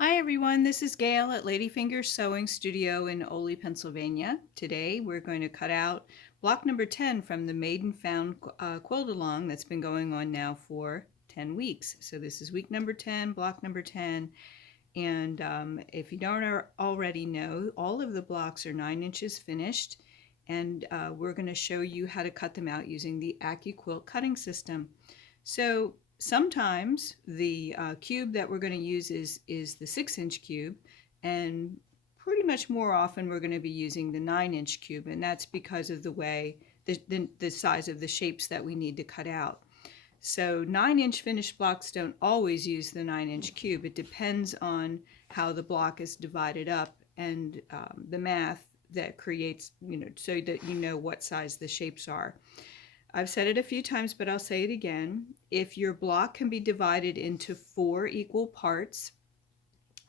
Hi everyone, this is Gail at Ladyfinger Sewing Studio in Ole, Pennsylvania. Today we're going to cut out block number 10 from the Maiden Found quilt along that's been going on now for 10 weeks. So this is week number 10, block number 10. And if you don't already know, all of the blocks are 9 inches finished. And we're going to show you how to cut them out using the Accuquilt cutting system. So sometimes the cube that we're going to use is the 6-inch cube, and pretty much more often we're going to be using the 9-inch cube, and that's because of the way the size of the shapes that we need to cut out. So 9-inch finished blocks don't always use the 9-inch cube. It depends on how the block is divided up and the math that creates, so that you know what size the shapes are. I've said it a few times, but I'll say it again. If your block can be divided into 4 equal parts,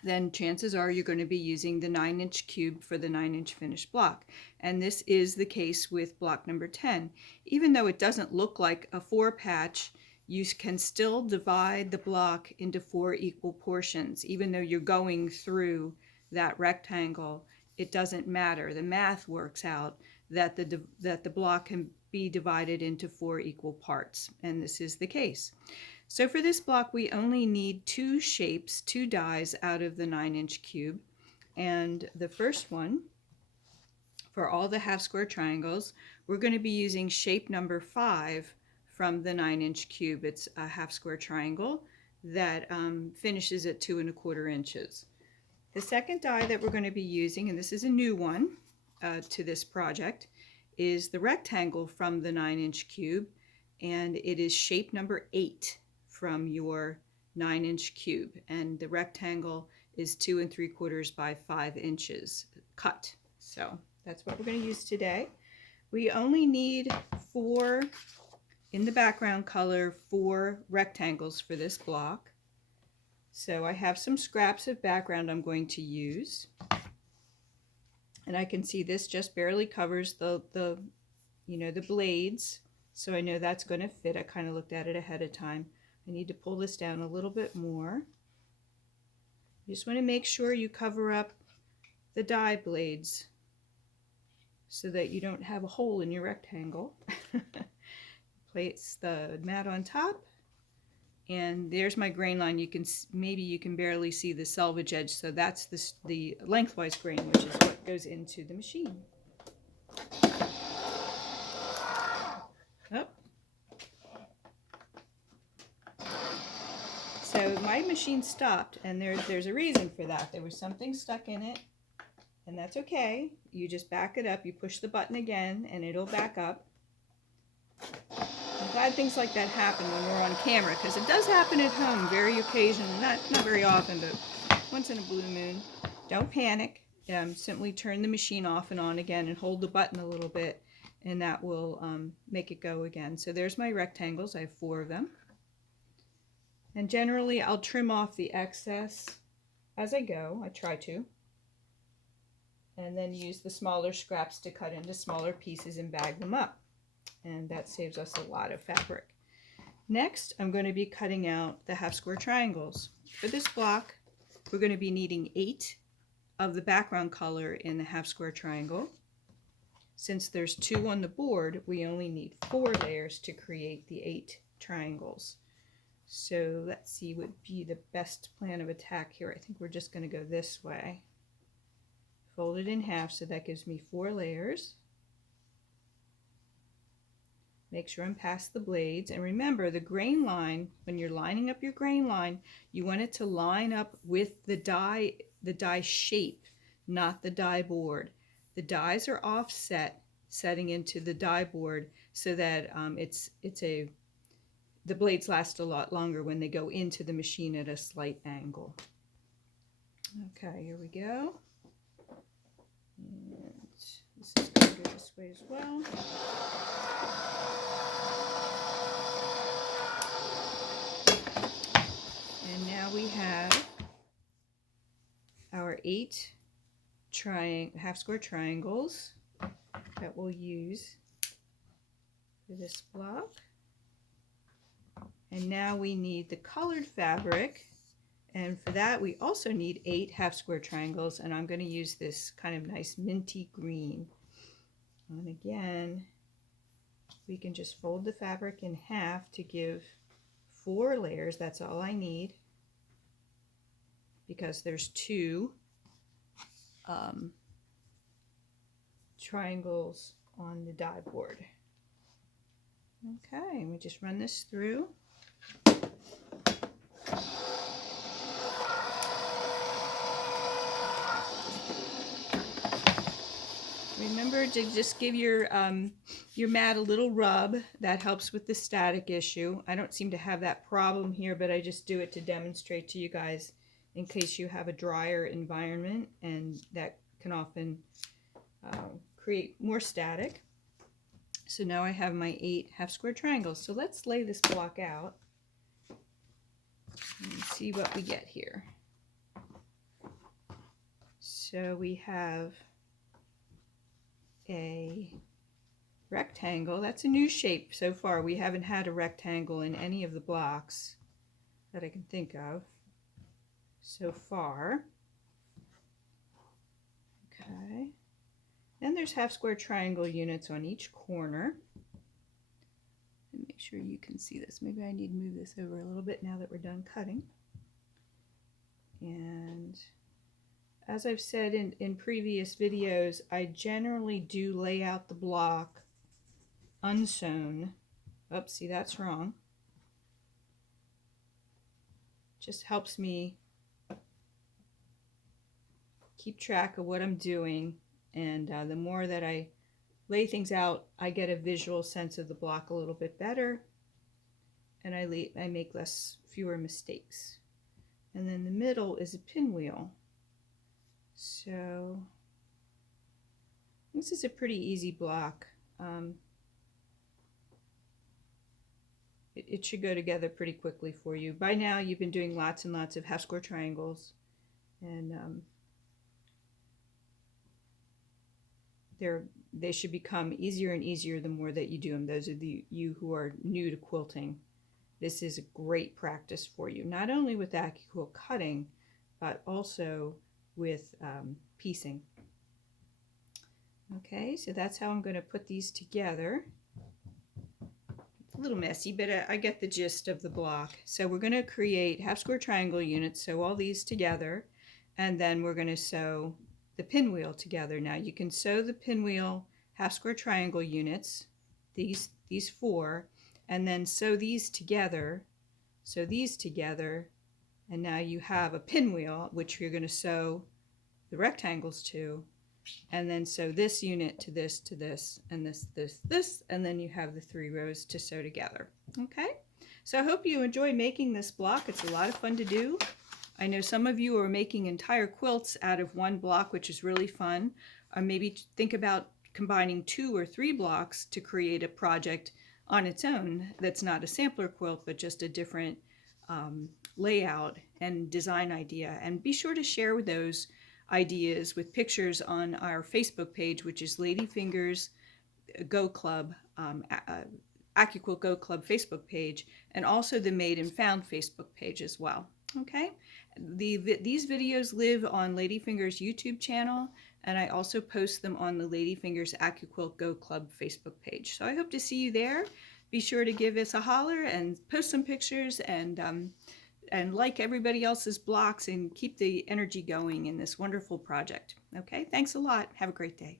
then chances are you're going to be using the 9-inch cube for the 9-inch finished block. And this is the case with block number 10. Even though it doesn't look like a 4-patch, you can still divide the block into 4 equal portions. Even though you're going through that rectangle, it doesn't matter. The math works out that the block can be divided into 4 equal parts, and this is the case. So for this block, we only need 2 shapes, 2 dies out of the 9-inch cube. And the first one, for all the half square triangles, we're going to be using shape number 5 from the 9-inch cube. It's a half square triangle that finishes at 2 1/4 inches. The second die that we're going to be using, and this is a new one to this project, is the rectangle from the 9-inch cube, and it is shape number 8 from your 9-inch cube, and the rectangle is 2 3/4 by 5 inches cut. So that's what we're going to use today. We only need 4 in the background color, 4 rectangles for this block. So I have some scraps of background I'm going to use. And I can see this just barely covers the blades, so I know that's going to fit. I kind of looked at it ahead of time. I need to pull this down a little bit more. You just want to make sure you cover up the die blades so that you don't have a hole in your rectangle. Place the mat on top, and there's my grain line. Maybe you can barely see the selvage edge, so that's the lengthwise grain, which is what goes into the machine. Oh. So my machine stopped, and there's a reason for that. There was something stuck in it, and that's okay. You just back it up, you push the button again, and it'll back up. I'm glad things like that happen when we're on camera, because it does happen at home very occasionally, not very often, but once in a blue moon. Don't panic. Simply turn the machine off and on again and hold the button a little bit, and that will make it go again. So there's my rectangles. I have 4 of them. And generally I'll trim off the excess as I go. I try to. And then use the smaller scraps to cut into smaller pieces and bag them up. And that saves us a lot of fabric. Next, I'm going to be cutting out the half square triangles. For this block, we're going to be needing 8 of the background color in the half square triangle. Since there's 2 on the board, we only need 4 layers to create the 8 triangles. So let's see what would be the best plan of attack here. I think we're just going to go this way. Fold it in half, so that gives me 4 layers. Make sure I'm past the blades. And remember, the grain line, when you're lining up your grain line, you want it to line up with the die shape, not the die board. The dies are offset, setting into the die board, so that the blades last a lot longer when they go into the machine at a slight angle. Okay, here we go. And this is going to go this way as well. And now we have our 8 half square triangles that we'll use for this block. And now we need the colored fabric And for that, we also need 8 half square triangles, and I'm going to use this kind of nice minty green. And again, we can just fold the fabric in half to give 4 layers. That's all I need, because there's 2 triangles on the die board. Okay, we just run this through. Remember to just give your mat a little rub. That helps with the static issue. I don't seem to have that problem here, but I just do it to demonstrate to you guys in case you have a drier environment, and that can often create more static. So now I have my 8 half square triangles. So let's lay this block out and see what we get here. So we have a rectangle. That's a new shape so far. We haven't had a rectangle in any of the blocks that I can think of so far. Okay. Then there's half square triangle units on each corner. And make sure you can see this. Maybe I need to move this over a little bit now that we're done cutting. And as I've said in previous videos, I generally do lay out the block unsewn. Oops, see, that's wrong. Just helps me keep track of what I'm doing, and the more that I lay things out, I get a visual sense of the block a little bit better, and I make fewer mistakes. And then the middle is a pinwheel. So this is a pretty easy block. It should go together pretty quickly for you. By now you've been doing lots and lots of half square triangles, and they should become easier and easier the more that you do them. Those of you who are new to quilting, this is a great practice for you, not only with Accuquilt cutting, but also with piecing. Okay, so that's how I'm going to put these together. It's a little messy, but I get the gist of the block. So we're going to create half square triangle units, sew all these together, and then we're going to sew the pinwheel together. Now you can sew the pinwheel half square triangle units, these 4, and then sew these together, and now you have a pinwheel which you're going to sew the rectangles to, and then sew this unit to this, and this, and then you have the 3 rows to sew together. Okay, so I hope you enjoy making this block. It's a lot of fun to do. I know some of you are making entire quilts out of one block, which is really fun. Or maybe think about combining 2 or 3 blocks to create a project on its own that's not a sampler quilt, but just a different layout and design idea. And be sure to share those ideas with pictures on our Facebook page, which is Ladyfingers Go Club, Accuquilt Go Club Facebook page, and also the Made and Found Facebook page as well. Okay, these videos live on Ladyfingers YouTube channel, and I also post them on the Ladyfingers Accuquilt Go Club Facebook page. So I hope to see you there. Be sure to give us a holler and post some pictures, and like everybody else's blocks, and keep the energy going in this wonderful project. Okay, thanks a lot. Have a great day.